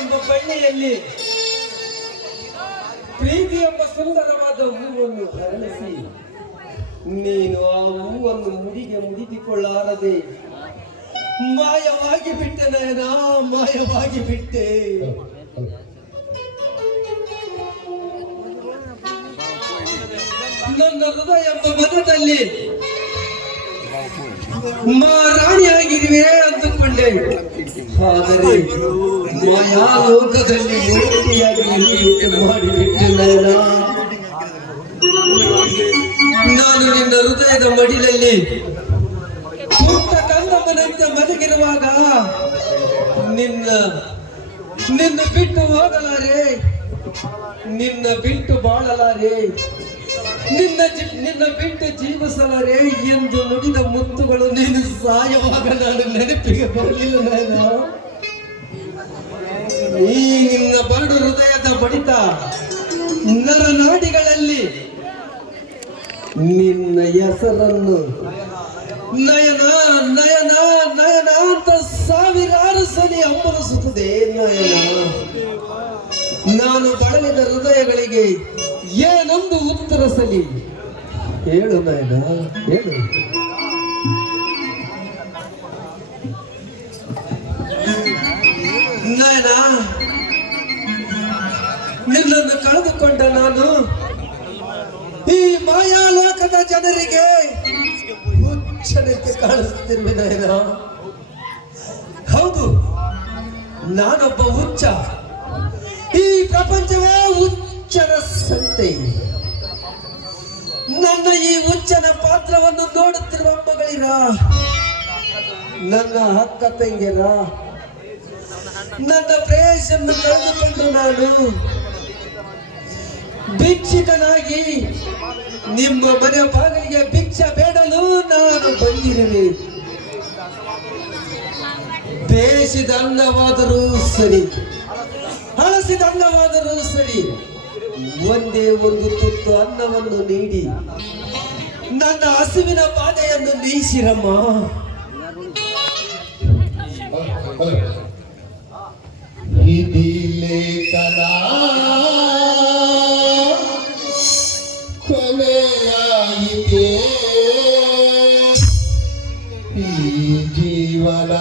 ಎಂಬ ಬಳ್ಳಿಯಲ್ಲಿ ಪ್ರೀತಿ ಎಂಬ ಸುಂದರವಾದ ಹೂವನ್ನು ಹರಳಿಸಿ, ನೀನು ಆ ಹೂವನ್ನು ಮುಡಿಗೆ ಮುಡಿದಿಕೊಳ್ಳಾರದೆ, ಮಾಯವಾಗಿ ಬಿಟ್ಟೆ ನಯನ, ಮಾಯವಾಗಿ ಬಿಟ್ಟೆ. ನನ್ನ ಹೃದಯ ಎಂಬ ಮನದಲ್ಲಿ ಮಹಾರಾಣಿಯಾಗಿರುವೆ ಅಂದುಕೊಂಡೆ. ಆದರೆ ಮಾಯಾ ಲೋಕದಲ್ಲಿ ನಾನು ನಿನ್ನ ಹೃದಯದ ಮಡಿಲಲ್ಲಿ ಸೂಕ್ತ ಕಂದಮ್ಮನಂತೆ ಮಲಗಿರುವಾಗ ನಿನ್ನ ನಿನ್ನ ಬಿಟ್ಟು ಹೋಗಲಾರೆ, ನಿನ್ನ ಬಿಟ್ಟು ಬಾಳಲಾರೆ. ನಿನ್ನ ನಿನ್ನ ಬಿಟ್ಟು ಜೀವಿಸಲಾರೆ ಎಂದು ನುಡಿದ ಮುತ್ತುಗಳು ನೀನು ಸಾಯವಾಗ ನಾನು ನೆನಪಿಗೆ ಬರಲಿಲ್ಲ ನಾನು ಈ ನಿನ್ನ ಬರಡು ಹೃದಯದ ಬಡಿತ ನರನಾಡಿಗಳಲ್ಲಿ ನಿನ್ನ ಹೆಸರನ್ನು ನಯನ ನಯನ ನಯನ ಅಂತ ಸಾವಿರಾರು ಸಲಿ ಅಮ್ಮನಿಸುತ್ತದೆ ನಯನ. ನಾನು ಬಳಲಿದ ಹೃದಯಗಳಿಗೆ ಏನೊಂದು ಉತ್ತರ ಸಲಿ? ಹೇಳು ನಯನ ಹೇಳು. ನಯನ, ನಿನ್ನನ್ನು ಕಳೆದುಕೊಂಡ ನಾನು ಈ ಮಾಯಾಲೋಕದ ಜನರಿಗೆ ಹುಚ್ಚನಕ್ಕೆ ಕಾಣಿಸುತ್ತಿರುವೆ ನಾಯನ. ಹೌದು, ನಾನೊಬ್ಬ ಹುಚ್ಚ. ಪ್ರಪಂಚವೇ ಹುಚ್ಚರ ಸಂತೆ. ನನ್ನ ಈ ಹುಚ್ಚನ ಪಾತ್ರವನ್ನು ನೋಡುತ್ತಿರುವ ಮಗಳಿರ, ನನ್ನ ಅಕ್ಕ ತಂಗಿರ ನನ್ನ ಪ್ರೇಯಸನ್ನು ಕಳೆದುಕೊಂಡು ನಾನು ಭಿಕ್ಷಿತನಾಗಿ ನಿಮ್ಮ ಮನೆ ಬಾಗಿಲಿಗೆ ಭಿಕ್ಷ ಬೇಡಲು ನಾನು ಬಂದಿರುವೆ ಬೇಯಿಸಿದ ಅನ್ನವಾದರೂ ಸರಿ. ಕಳಿಸಿದ ಅನ್ನವಾದರೂ ಸರಿ. ಒಂದೇ ಒಂದು ತುತ್ತು ಅನ್ನವನ್ನು ನೀಡಿ. ನನ್ನ ಹಸುವಿನ ಬಾಧೆಯನ್ನು ನೀಸಿರಮ್ಮ ಇದಿಲೆ ಕೊಲೆಯಾಯಿತೇ ಈ ಜೀವನ